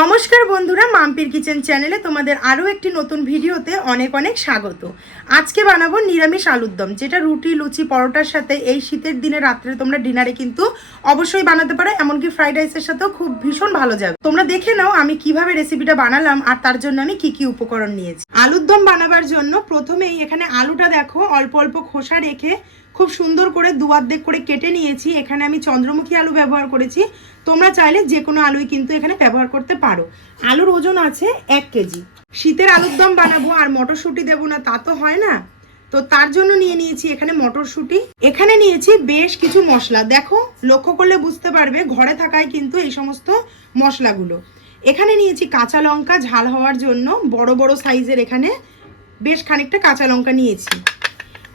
নমস্কার বন্ধুরা, মাম্পির কিচেন চ্যানেলে তোমাদের আরও একটি নতুন ভিডিওতে অনেক অনেক স্বাগত। আজকে বানাবো নিরামিষ আলুর দম যেটা রুটি, লুচি, পরোটার সাথে এই শীতের দিনে রাত্রে তোমরা ডিনারে কিন্তু অবশ্যই বানাতে পারো, এমনকি ফ্রাইড রাইসের সাথেও খুব ভীষণ ভালো যাবে। তোমরা দেখে নাও আমি কীভাবে রেসিপিটা বানালাম আর তার জন্য আমি কি কি উপকরণ নিয়েছি। আলুর দম বানাবার জন্য প্রথমেই এখানে আলুটা দেখো, অল্প অল্প খোসা রেখে খুব সুন্দর করে দু অর্ধেক করে কেটে নিয়েছি। এখানে আমি চন্দ্রমুখী আলু ব্যবহার করেছি। তোমরা চাইলে যে কোনো আলুই কিন্তু এখানে ব্যবহার করতে পারো। আলুর ওজন আছে এক কেজি। শীতের আলুর দম বানাবো আর মটরশুঁটি দেবো না, তা তো হয় না। তো তার জন্য নিয়ে নিয়েছি এখানে মটরশুঁটি। এখানে নিয়েছি বেশ কিছু মশলা। দেখো, লক্ষ্য করলে বুঝতে পারবে, ঘরে থাকায় কিন্তু এই সমস্ত মশলাগুলো। এখানে নিয়েছি কাঁচা লঙ্কা, ঝাল হওয়ার জন্য বড় বড় সাইজের এখানে বেশ খানিকটা কাঁচা লঙ্কা নিয়েছি।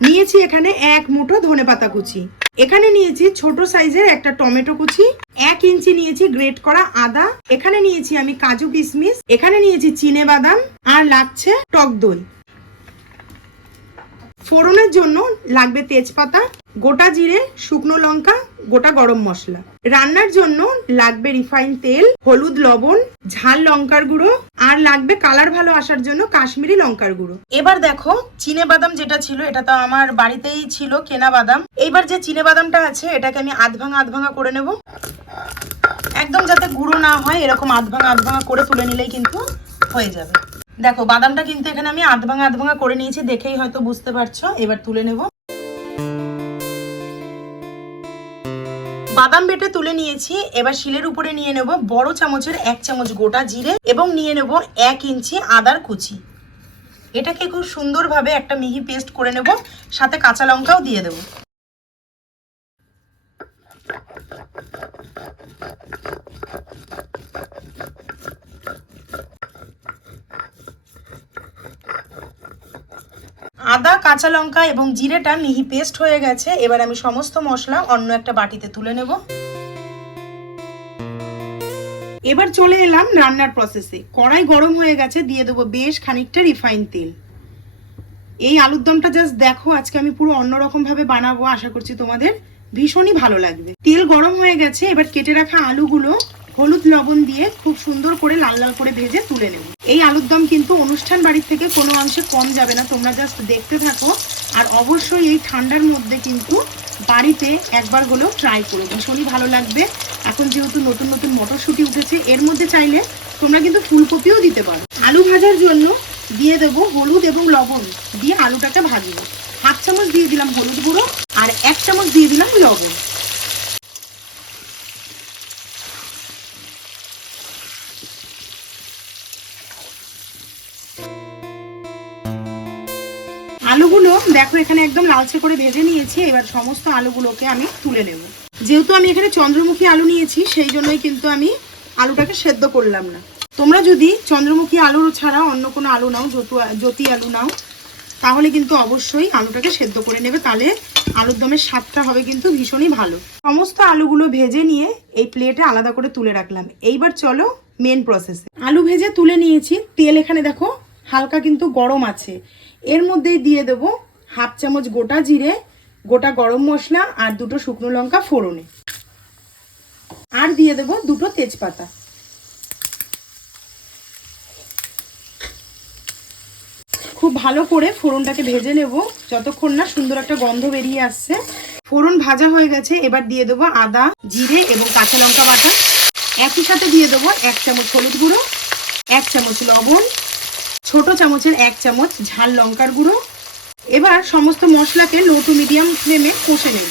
নিয়েছি এখানে এক মুঠো ধনে পাতা কুচি। এখানে নিয়েছি ছোট সাইজের একটা টমেটো কুচি, এক ইঞ্চি নিয়েছি গ্রেট করা আদা, এখানে নিয়েছি আমি কাজু কিশমিশ, এখানে নিয়েছি চিনে বাদাম, আর লাগছে টক দই। ফোড়নের জন্য লাগবে তেজপাতা, গোটা জিরে, শুকনো লঙ্কা, গোটা গরম মশলা। রান্নার জন্য লাগবে রিফাইন তেল, হলুদ লবণ, ঝাল লঙ্কার গুঁড়ো, আর লাগবে কালার ভালো আসার জন্য কাশ্মীরি লঙ্কার গুঁড়ো। এবার দেখো চিনে বাদাম যেটা ছিল, এটা তো আমার বাড়িতেই ছিল কেনা বাদাম। এইবার যে চিনে বাদামটা আছে, এটাকে আমি আধ ভাঙা আধ ভাঙা করে নেব। একদম যাতে গুঁড়ো না হয়, এরকম আধ ভাঙা আধ ভাঙা করে তুলে নিলেই কিন্তু হয়ে যাবে। দেখো, বাদামটা কিন্তু এখানে আমি আধ ভাঙা আধ ভাঙা করে নিয়েছি, দেখেই হয়তো বুঝতে পারছ। এবার তুলে নেব। বাদাম বেটে তুলে নিয়েছি, এবার শিলের উপরে নিয়ে নেব বড় চামচের এক চামচ গোটা জিরে এবং নিয়ে নেব এক ইঞ্চি আদার কুচি। এটাকে খুব সুন্দরভাবে একটা মিহি পেস্ট করে নেব, সাথে কাঁচা লঙ্কাও দিয়ে দেবো। আদা, কাঁচা লঙ্কা এবং জিরেটা মিহি পেস্ট হয়ে গেছে। এবার আমি সমস্ত মশলা অন্য একটা বাটিতে তুলে নেব। এবার চলে এলাম রান্নার প্রসেসে কড়াই গরম হয়ে গেছে, দিয়ে দেবো বেশ খানিকটা রিফাইন তেল। এই আলুর দমটা জাস্ট দেখো, আজকে আমি পুরো অন্যরকম ভাবে বানাবো, আশা করছি তোমাদের ভীষণই ভালো লাগবে। তেল গরম হয়ে গেছে, এবার কেটে রাখা আলুগুলো হলুদ লবণ দিয়ে খুব সুন্দর করে লাল লাল করে ভেজে তুলে নেব। এই আলুর দম কিন্তু অনুষ্ঠান বাড়ির থেকে কোনো অংশে কম যাবে না, তোমরা জাস্ট দেখতে থাকো। আর অবশ্যই এই ঠান্ডার মধ্যে কিন্তু বাড়িতে একবার হলেও ট্রাই করো ভীষণই ভালো লাগবে। এখন যেহেতু নতুন নতুন মটরশুঁটি উঠেছে, এর মধ্যে চাইলে তোমরা কিন্তু ফুলকপিও দিতে পারো। আলু ভাজার জন্য দিয়ে দেবো হলুদ এবং লবণ দিয়ে আলুটাকে ভাজবো। হাফ চামচ দিয়ে দিলাম হলুদ গুঁড়ো আর এক চামচ দিয়ে দিলাম লবণ। আলুগুলো দেখো এখানে একদম লালচে করে ভেজে নিয়েছি, এবার সমস্ত আলুগুলোকে আমি তুলে নেব। যেহেতু আমি এখানে চন্দ্রমুখী আলু নিয়েছি, সেই জন্যই কিন্তু আমি আলুটাকে সেদ্ধ করলাম না। তোমরা যদি চন্দ্রমুখী আলু ছাড়া অন্য কোনো আলু নাও, যতু, জ্যোতি আলু নাও, তাহলে কিন্তু অবশ্যই আলুটাকে সেদ্ধ করে নেবে, তাহলে আলুর দমের স্বাদটা হবে কিন্তু ভীষণই ভালো। সমস্ত আলুগুলো ভেজে নিয়ে এই প্লেটে আলাদা করে তুলে রাখলাম। এইবার চলো মেন প্রসেসে আলু ভেজে তুলে নিয়েছি, তেল এখানে দেখো হালকা কিন্তু গরম আছে। এর মধ্যেই দিয়ে দেবো হাফ চামচ গোটা জিরে, গোটা গরম মশলা আর দুটো শুকনো লঙ্কা ফোড়নে। আর দিয়ে দেবো দুটো তেজপাতা। খুব ভালো করে ফোড়নটাকে ভেজে নেব, যতক্ষণ না সুন্দর একটা গন্ধ বেরিয়ে আসছে। ফোড়ন ভাজা হয়ে গেছে, এবার দিয়ে দেবো আদা, জিরে এবং কাঁচা লঙ্কা বাটা। একই সাথে দিয়ে দেবো এক চামচ হলুদ গুঁড়ো, এক চামচ লবণ ছোট চামচের এক চামচ ঝাল লঙ্কার গুঁড়ো। এবার সমস্ত মশলাকে লো টু মিডিয়াম ফ্লেমে কষে নেব।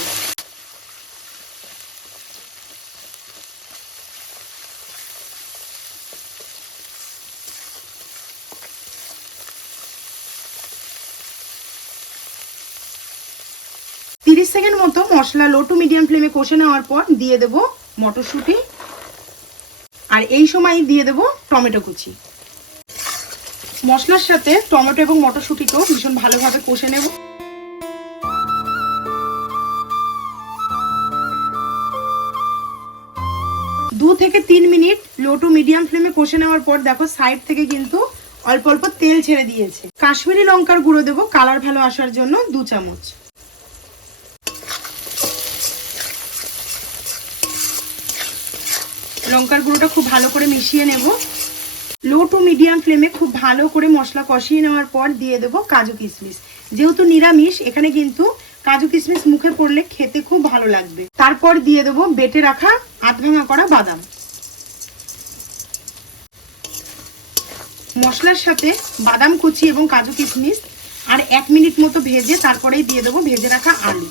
তিরিশ সেকেন্ড মতো মশলা লো টু মিডিয়াম ফ্লেমে কষে নেওয়ার পর দিয়ে দেব মটরশুঁটি। আর এই সময় দিয়ে দেব টমেটো কুচি। মশলার সাথে টমেটো এবং মটরশুঁটিকেও ভীষণ ভালোভাবে কষে নেব। দু থেকে তিন মিনিট লো টু মিডিয়াম ফ্লেমে কষে নেওয়ার পর দেখো সাইড থেকে কিন্তু অল্প অল্প তেল ছেড়ে দিয়েছে। কাশ্মীরি লঙ্কার গুঁড়ো দেবো কালার ভালো আসার জন্য দু চামচ। লঙ্কার গুঁড়োটা খুব ভালো করে মিশিয়ে নেব। লো টু মিডিয়াম ফ্লেমে খুব ভালো করে মশলা কষিয়ে নেওয়ার পর দিয়ে দেবো কাজু কিশমিশ যেহেতু নিরামিষ, এখানে কিন্তু কাজু কিশমিশ মুখে পড়লে খেতে খুব ভালো লাগবে। তারপর দিয়ে দেবো বেটে রাখা আধ ভাঙা করা বাদাম। মশলার সাথে বাদাম কুচি এবং কাজু কিশমিশ আর এক মিনিট মতো ভেজে তারপরেই দিয়ে দেবো ভেজে রাখা আলু।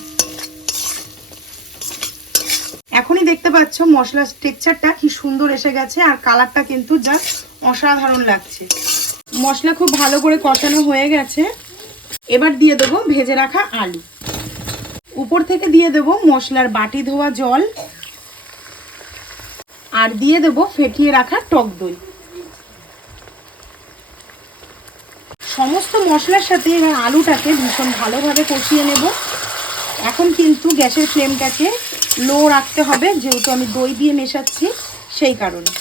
এখনই দেখতে পাচ্ছ মশলার টেক্সচারটা কি সুন্দর এসে গেছে আর কালারটা কিন্তু জাস্ট অসাধারণ লাগছে। মশলা খুব ভালো করে কষানো হয়ে গেছে। এবার দিয়ে দেবো ভেজে রাখা আলু। উপর থেকে দিয়ে দেবো মশলার বাটি ধোয়া জল। আর দিয়ে দেবো ফেটিয়ে রাখা টক দই। সমস্ত মশলার সাথে এবার আলুটাকে ভীষণ ভালোভাবে কষিয়ে নেব। এখন কিন্তু গ্যাসের ফ্লেমটাকে লো রাখতে হবে, যেহেতু আমি দই দিয়ে মেশাচ্ছি সেই কারণে।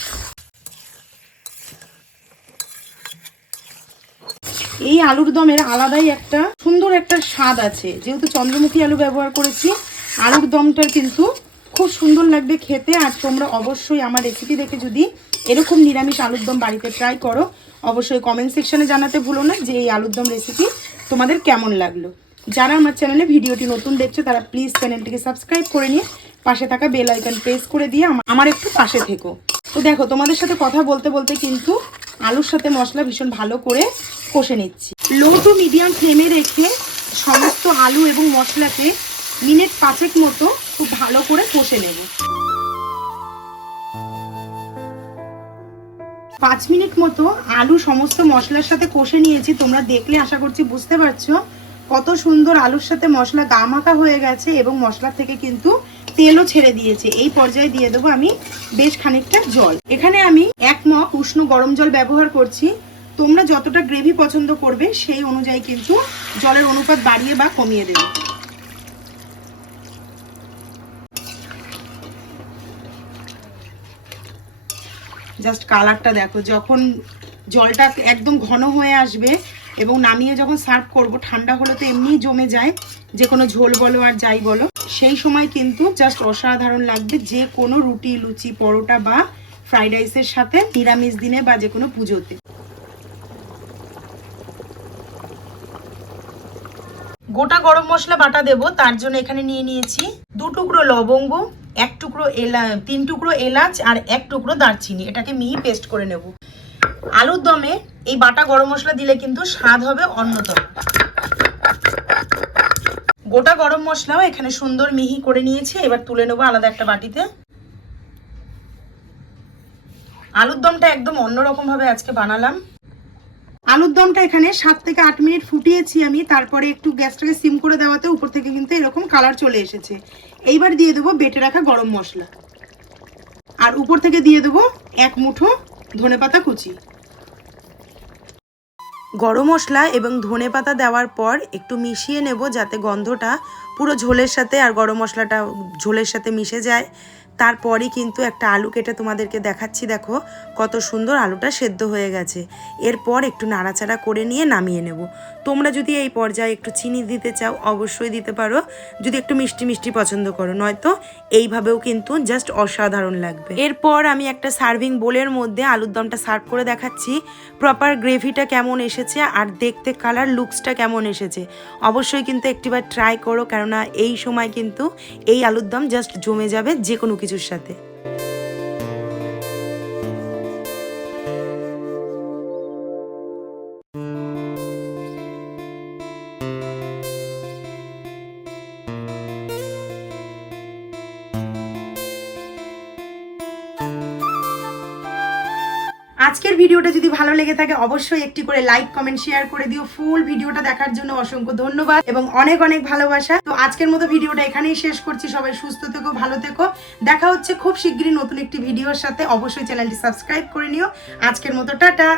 এই আলুর দমের আলাদাই একটা সুন্দর একটা স্বাদ আছে। যেহেতু চন্দ্রমুখী আলু ব্যবহার করেছি, আলুর দমটার কিন্তু খুব সুন্দর লাগবে খেতে, আর তোমরা অবশ্যই আমার রেসিপি দেখে যদি এরকম নিরামিষ আলুর দম বাড়িতে ট্রাই করো, অবশ্যই কমেন্ট সেকশনে জানাতে ভুলো না যে এই আলুর দম রেসিপি তোমাদের কেমন লাগল। যারা আমার চ্যানেলে ভিডিওটি নতুন দেখছ, তারা প্লিজ চ্যানেলটিকে সাবস্ক্রাইব করে নিয়ে পাশে থাকা বেল আইকন প্রেস করে দিয়ে আমার একটু পাশে থেকো। তো দেখো, তোমাদের সাথে কথা বলতে বলতে কিন্তু আলুর সাথে মশলা ভীষণ ভালো করে কষে নিচ্ছি। লো টু মিডিয়াম ফ্লেমে রেখে সমস্ত আলু এবং মশলাকে মিনিট পাঁচেক মতো খুব ভালো করে কষে নেব। পাঁচ মিনিট মতো আলু সমস্ত মশলার সাথে কষে নিয়েছি, তোমরা দেখলে, আশা করছি বুঝতে পারছ। কত সুন্দর আলুর সাথে মশলা গা মাখা হয়ে গেছে এবং মশলা থেকে কিন্তু তেলও ছেড়ে দিয়েছে। এই পর্যায়ে দিয়ে দেবো আমি বেশ খানিকটা জল। এখানে আমি এক মগ উষ্ণ গরম জল ব্যবহার করছি। তোমরা যতটা গ্রেভি পছন্দ করবে সেই অনুযায়ী কিন্তু জলের অনুপাত বাড়িয়ে বা কমিয়ে দেবে। জাস্ট কালারটা দেখো, যখন জলটা একদম ঘন হয়ে আসবে এবং নামিয়ে যখন সার্ভ করব, ঠান্ডা হলে তো এমনিই জমে যায়, যে কোনো ঝোল বলো আর যাই বলো। সেই সময় কিন্তু জাস্ট অসাধারণ লাগবে যে কোনো রুটি, লুচি, পরোটা বা ফ্রাইড রাইসের সাথে নিরামিষ দিনে বা যে কোনো পুজোতে। গোটা গরম মশলা বাটা দেব, তার জন্য এখানে নিয়ে নিয়েছি দু টুকরো লবঙ্গ, এক টুকরো এলা, তিন টুকরো এলাচ আর এক টুকরো দারচিনি। এটাকে মিহি পেস্ট করে নেব। আলুর দমে এই বাটা গরম মশলা দিলে কিন্তু স্বাদ হবে অন্যতম। গোটা গরম মশলাও এখানে সুন্দর মিহি করে নিয়েছি, এবার তুলে নেব আলাদা একটা বাটিতে। আলুর দমটা একদম অন্যরকম ভাবে আজকে বানালাম। আলুর দমটা এখানে সাত থেকে আট মিনিট ফুটিয়েছি আমি, তারপরে একটু গ্যাসটাকে সিম করে দেওয়াতে উপর থেকে কিন্তু এরকম কালার চলে এসেছে। এইবার দিয়ে দেবো বেটে রাখা গরম মশলা। আর উপর থেকে দিয়ে দেবো এক মুঠো ধনেপাতা কুচি। গরম মশলা এবং ধনে পাতা দেওয়ার পর একটু মিশিয়ে নেব যাতে গন্ধটা পুরো ঝোলের সাথে আর গরম মশলাটা ঝোলের সাথে মিশে যায়। তারপরই কিন্তু একটা আলু কেটে তোমাদেরকে দেখাচ্ছি, দেখো। কত সুন্দর আলুটা সেদ্ধ হয়ে গেছে। এরপর একটু নাড়াচাড়া করে নিয়ে নামিয়ে নেব। তোমরা যদি এই পর্যায়ে একটু চিনি দিতে চাও, অবশ্যই দিতে পারো। যদি একটু মিষ্টি মিষ্টি পছন্দ করো, নয়তো এইভাবেও কিন্তু জাস্ট অসাধারণ লাগবে। এরপর আমি একটা সার্ভিং বোলের মধ্যে আলুর দমটা সার্ভ করে দেখাচ্ছি। প্রপার গ্রেভিটা কেমন এসেছে আর দেখতে কালার লুকসটা কেমন এসেছে। অবশ্যই কিন্তু একটিবার ট্রাই করো, কেননা এই সময় কিন্তু এই আলুর দম জাস্ট জমে যাবে যে কোনো কিছুর সাথে। আজকের ভিডিওটা যদি ভালো লেগে থাকে, অবশ্যই একটি করে লাইক কমেন্ট শেয়ার করে দিও। ফুল ভিডিওটা দেখার জন্য অসংখ্য ধন্যবাদ এবং অনেক অনেক ভালোবাসা। তো আজকের মতো ভিডিওটা এখানেই শেষ করছি। সবাই সুস্থ থেকো, ভালো থেকো। দেখা হচ্ছে খুব শিগগিরই নতুন একটি ভিডিওর সাথে। অবশ্যই চ্যানেলটি সাবস্ক্রাইব করে নিও। আজকের মতো, টাটা!